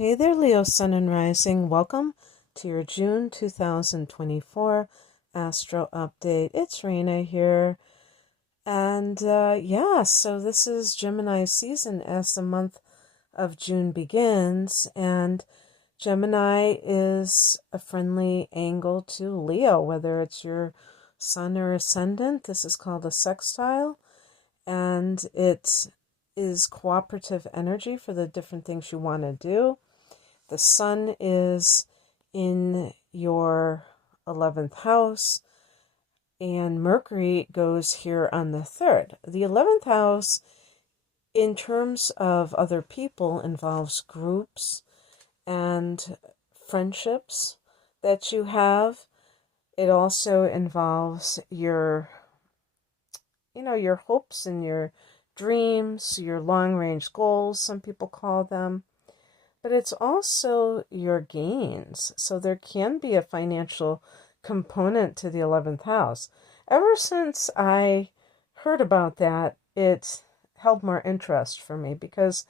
Hey there, Leo Sun and Rising. Welcome to your June 2024 Astro Update. It's Raina here. And so this is Gemini season as the month of June begins. And Gemini is a friendly angle to Leo, whether it's your sun or ascendant. This is called a sextile. And it is cooperative energy for the different things you want to do. The sun is in your 11th house, and Mercury goes here on the 3rd. The 11th house, in terms of other people, involves groups and friendships that you have. It also involves your hopes and your dreams, your long-range goals, some people call them. But it's also your gains. So there can be a financial component to the 11th house. Ever since I heard about that, it held more interest for me because,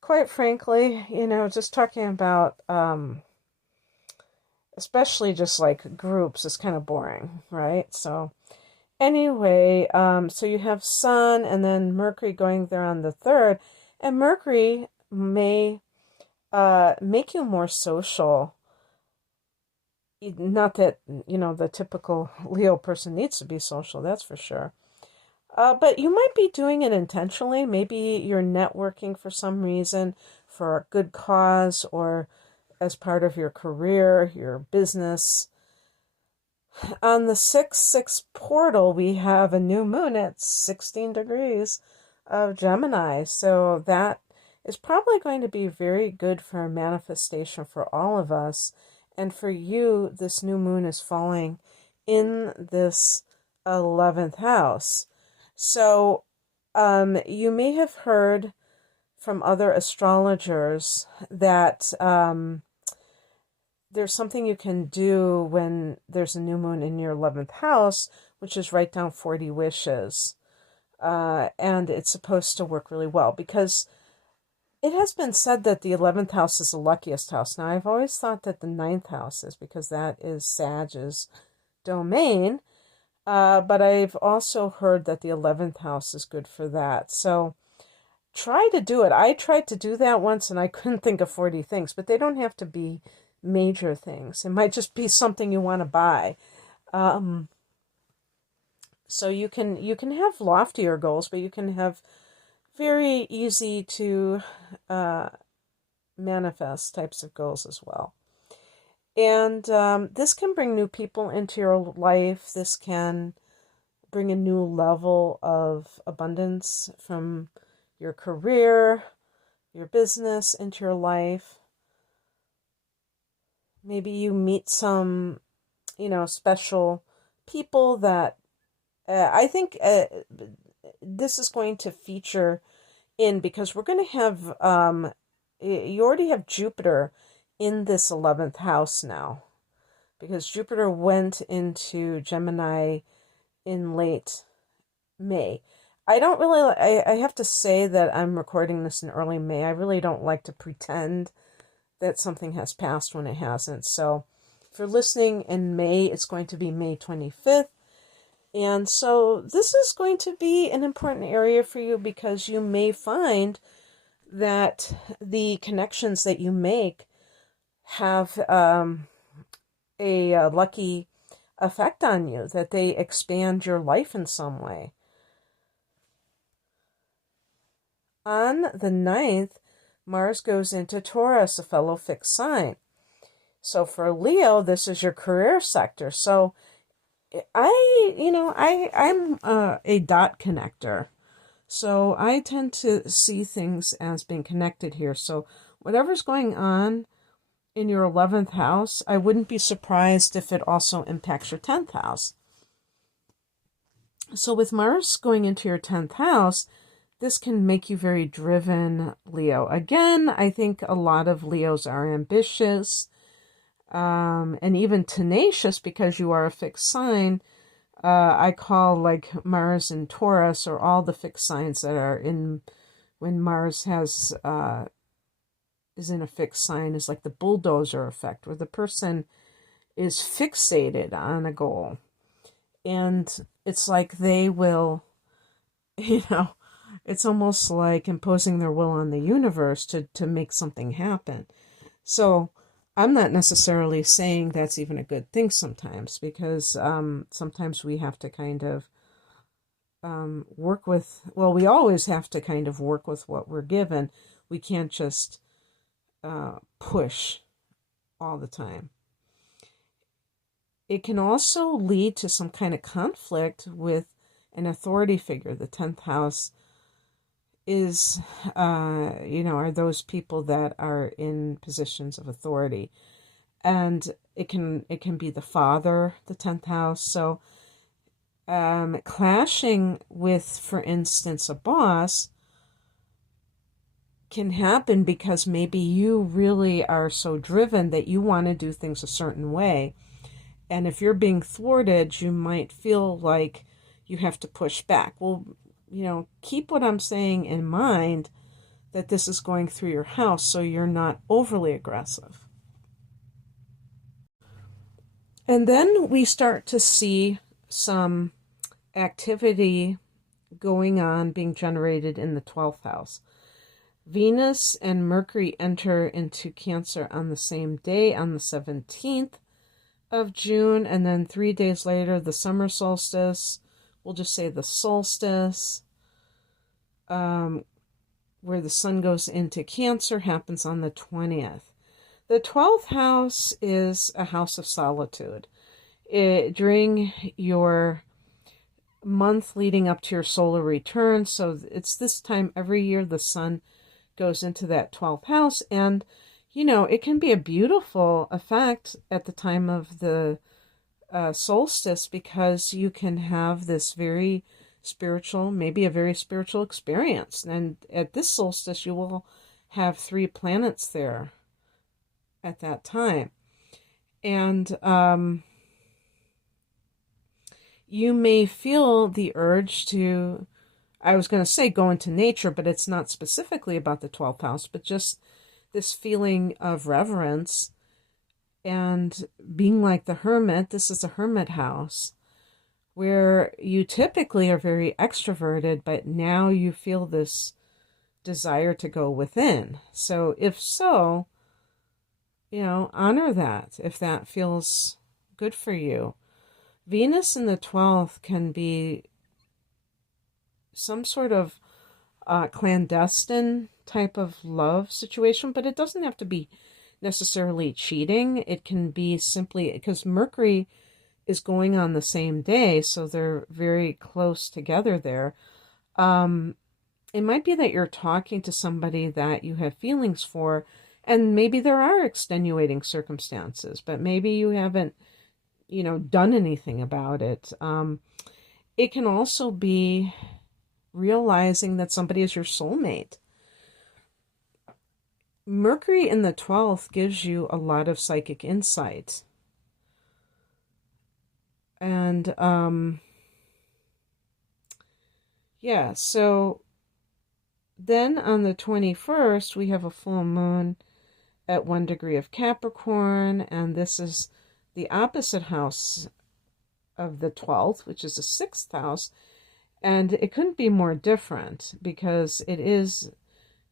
quite frankly, just talking about, especially just like groups is kind of boring, right? So anyway, so you have Sun and then Mercury going there on the 3rd, and Mercury may make you more social. Not that, the typical Leo person needs to be social, that's for sure. But you might be doing it intentionally. Maybe you're networking for some reason, for a good cause, or as part of your career, your business. On the 6-6 portal, we have a new moon at 16 degrees of Gemini. So that is probably going to be very good for manifestation for all of us. And for you, this new moon is falling in this 11th house. So you may have heard from other astrologers that there's something you can do when there's a new moon in your 11th house, which is write down 40 wishes. And it's supposed to work really well because it has been said that the 11th house is the luckiest house. Now, I've always thought that the 9th house is because that is Sag's domain. But I've also heard that the 11th house is good for that. So try to do it. I tried to do that once and I couldn't think of 40 things, but they don't have to be major things. It might just be something you want to buy. So you can have loftier goals, but you can have very easy to manifest types of goals as well. And this can bring new people into your life. This can bring a new level of abundance from your career, your business into your life. Maybe you meet some, special people that I think this is going to feature in because we're going to have, you already have Jupiter in this 11th house now because Jupiter went into Gemini in late May. I don't really, I have to say that I'm recording this in early May. I really don't like to pretend that something has passed when it hasn't. So if you're listening in May, it's going to be May 25th. And so this is going to be an important area for you because you may find that the connections that you make have a lucky effect on you, that they expand your life in some way. On the 9th, Mars goes into Taurus, a fellow fixed sign. So for Leo, this is your career sector. So I'm a dot connector. So I tend to see things as being connected here. So whatever's going on in your 11th house, I wouldn't be surprised if it also impacts your 10th house. So with Mars going into your 10th house, this can make you very driven, Leo. Again, I think a lot of Leos are ambitious and even tenacious because you are a fixed sign. I call like Mars and Taurus or all the fixed signs that are in when Mars is is in a fixed sign is like the bulldozer effect, where the person is fixated on a goal. And it's like they will, it's almost like imposing their will on the universe to make something happen. So I'm not necessarily saying that's even a good thing sometimes, because sometimes we have to kind of we always have to kind of work with what we're given. We can't just push all the time. It can also lead to some kind of conflict with an authority figure. The 10th house is, are those people that are in positions of authority. And it can be the father, the 10th house. So clashing with, for instance, a boss can happen because maybe you really are so driven that you want to do things a certain way. And if you're being thwarted, you might feel like you have to push back. Well, keep what I'm saying in mind, that this is going through your house, so you're not overly aggressive. And then we start to see some activity going on, being generated in the 12th house. Venus and Mercury enter into Cancer on the same day, on the 17th of June, and then 3 days later, the summer solstice, we'll just say the solstice, where the sun goes into Cancer, happens on the 20th. The 12th house is a house of solitude. During your month leading up to your solar return, so it's this time every year the sun goes into that 12th house, and it can be a beautiful effect at the time of the solstice, because you can have this very spiritual, maybe a very spiritual experience. And at this solstice, you will have 3 planets there at that time. And you may feel the urge to, I was going to say go into nature, but it's not specifically about the 12th house, but just this feeling of reverence and being like the hermit. This is a hermit house where you typically are very extroverted, but now you feel this desire to go within. So if so, honor that if that feels good for you. Venus in the 12th can be some sort of clandestine type of love situation, but it doesn't have to be necessarily cheating. It can be simply because Mercury is going on the same day, so they're very close together there. It might be that you're talking to somebody that you have feelings for, and maybe there are extenuating circumstances, but maybe you haven't, done anything about it. It can also be realizing that somebody is your soulmate. Mercury in the 12th gives you a lot of psychic insight. And, so then on the 21st, we have a full moon at 1 degree of Capricorn, and this is the opposite house of the 12th, which is the 6th house. And it couldn't be more different, because it is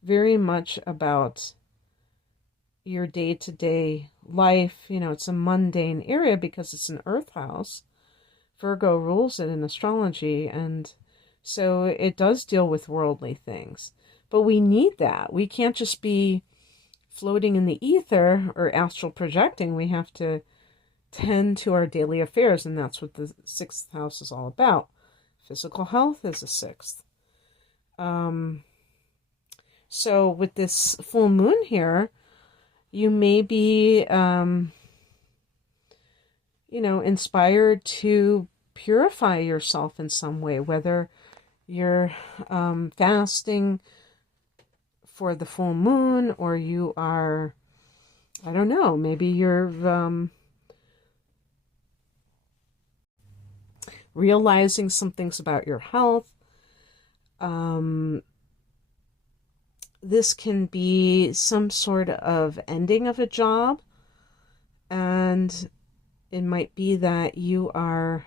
very much about your day-to-day life. It's a mundane area because it's an earth house. Virgo rules it in astrology, and so it does deal with worldly things. But we need that. We can't just be floating in the ether or astral projecting. We have to tend to our daily affairs, and that's what the 6th house is all about. Physical health is the 6th. So with this full moon here, you may be, inspired to purify yourself in some way, whether you're fasting for the full moon, or you are, I don't know, maybe you're realizing some things about your health. this can be some sort of ending of a job, and it might be that you are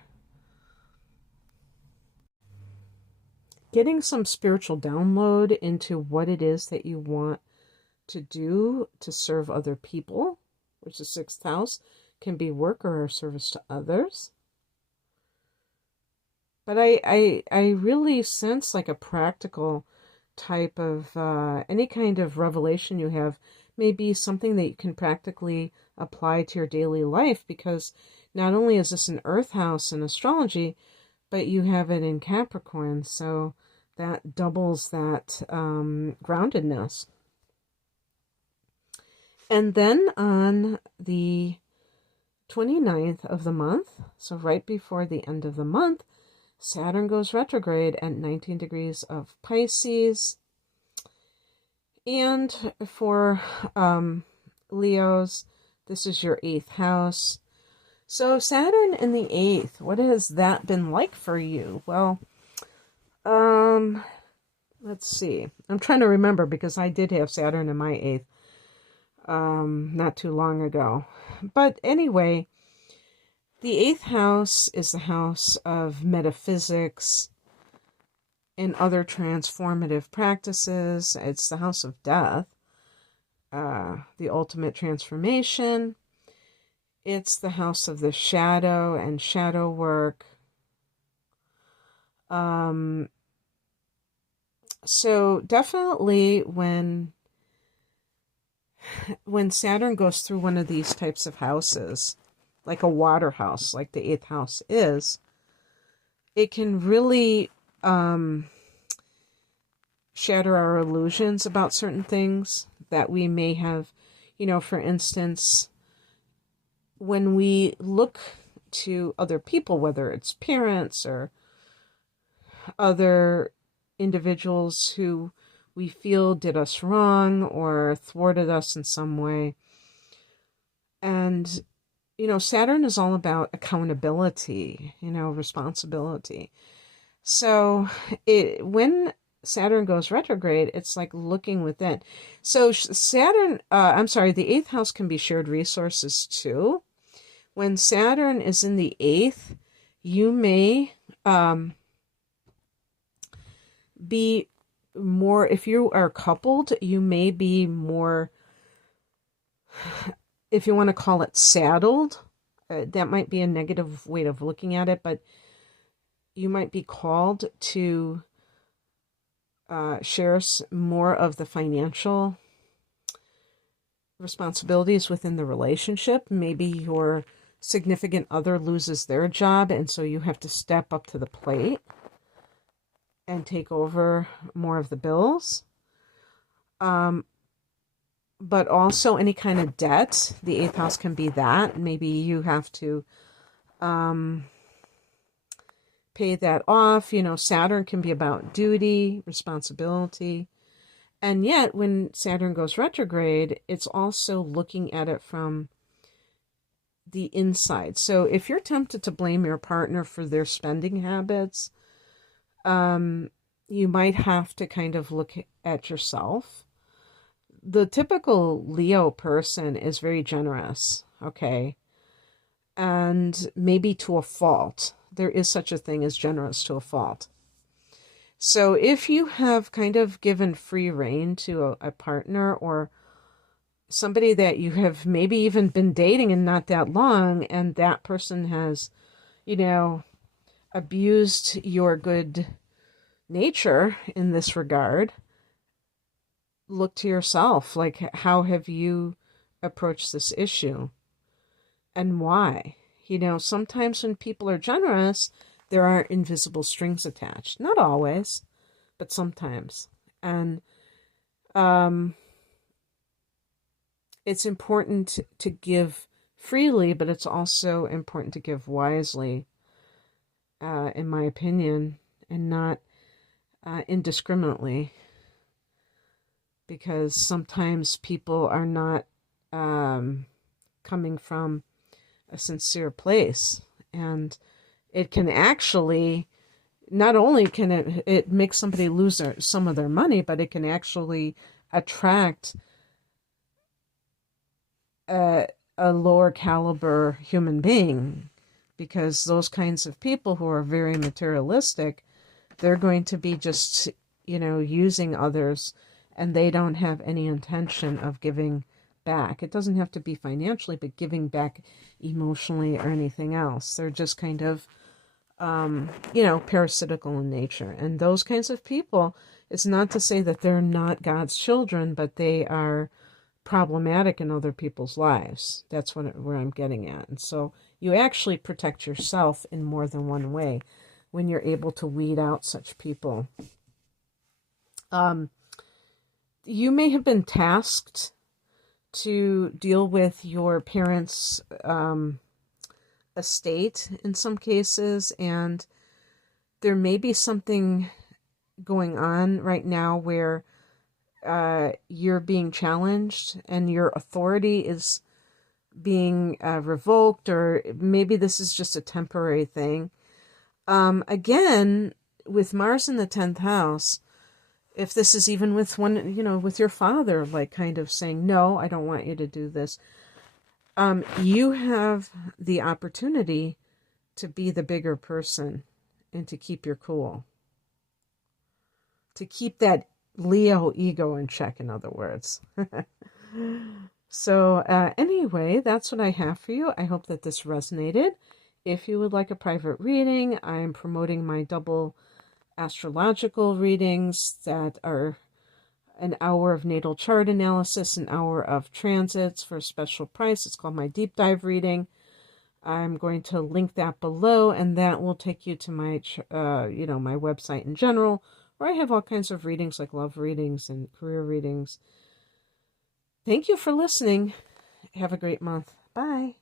getting some spiritual download into what it is that you want to do to serve other people, which is sixth house, can be work or service to others. But I really sense like a practical type of any kind of revelation you have may be something that you can practically apply to your daily life, because not only is this an earth house in astrology, but you have it in Capricorn, so that doubles that groundedness. And then on the 29th of the month, so right before the end of the month, Saturn goes retrograde at 19 degrees of Pisces. And for Leos, this is your 8th house. So Saturn in the 8th, what has that been like for you? Well, let's see. I'm trying to remember because I did have Saturn in my 8th not too long ago. But anyway, the 8th house is the house of metaphysics and other transformative practices. It's the house of death, the ultimate transformation. It's the house of the shadow and shadow work. So definitely when Saturn goes through one of these types of houses, like a water house, like the 8th house is, it can really shatter our illusions about certain things that we may have. For instance, when we look to other people, whether it's parents or other individuals who we feel did us wrong or thwarted us in some way. And, Saturn is all about accountability, responsibility. So when Saturn goes retrograde, it's like looking within. So the 8th house can be shared resources too. When Saturn is in the 8th, you may be more, if you are coupled, you may be more, if you want to call it saddled. That might be a negative way of looking at it, but you might be called to share more of the financial responsibilities within the relationship. Maybe your significant other loses their job, and so you have to step up to the plate and take over more of the bills. But also any kind of debt. The 8th house can be that. Maybe you have to pay that off. Saturn can be about duty, responsibility. And yet, when Saturn goes retrograde, it's also looking at it from the inside. So if you're tempted to blame your partner for their spending habits, you might have to kind of look at yourself. The typical Leo person is very generous, okay? And maybe to a fault. There is such a thing as generous to a fault. So if you have kind of given free rein to a partner or somebody that you have maybe even been dating and not that long, and that person has, abused your good nature in this regard, look to yourself. Like, how have you approached this issue and why? Sometimes when people are generous, there are invisible strings attached. Not always, but sometimes. And it's important to give freely, but it's also important to give wisely, in my opinion, and not indiscriminately. Because sometimes people are not coming from a sincere place, and it can actually, not only can it make somebody lose some of their money, but it can actually attract a lower caliber human being, because those kinds of people who are very materialistic, they're going to be just, using others, and they don't have any intention of giving back. It doesn't have to be financially, but giving back emotionally or anything else. They're just kind of, parasitical in nature. And those kinds of people, it's not to say that they're not God's children, but they are problematic in other people's lives. That's where I'm getting at. And so you actually protect yourself in more than one way when you're able to weed out such people. You may have been tasked to deal with your parents' estate in some cases, and there may be something going on right now where you're being challenged and your authority is being revoked, or maybe this is just a temporary thing. Again, with Mars in the 10th house, if this is even with with your father, like kind of saying, no, I don't want you to do this. You have the opportunity to be the bigger person and to keep your cool. To keep that Leo ego in check, in other words. So anyway, that's what I have for you. I hope that this resonated. If you would like a private reading, I'm promoting my double astrological readings that are an hour of natal chart analysis, an hour of transits for a special price. It's called my deep dive reading. I'm going to link that below, and that will take you to my, my website in general, where I have all kinds of readings like love readings and career readings. Thank you for listening. Have a great month. Bye.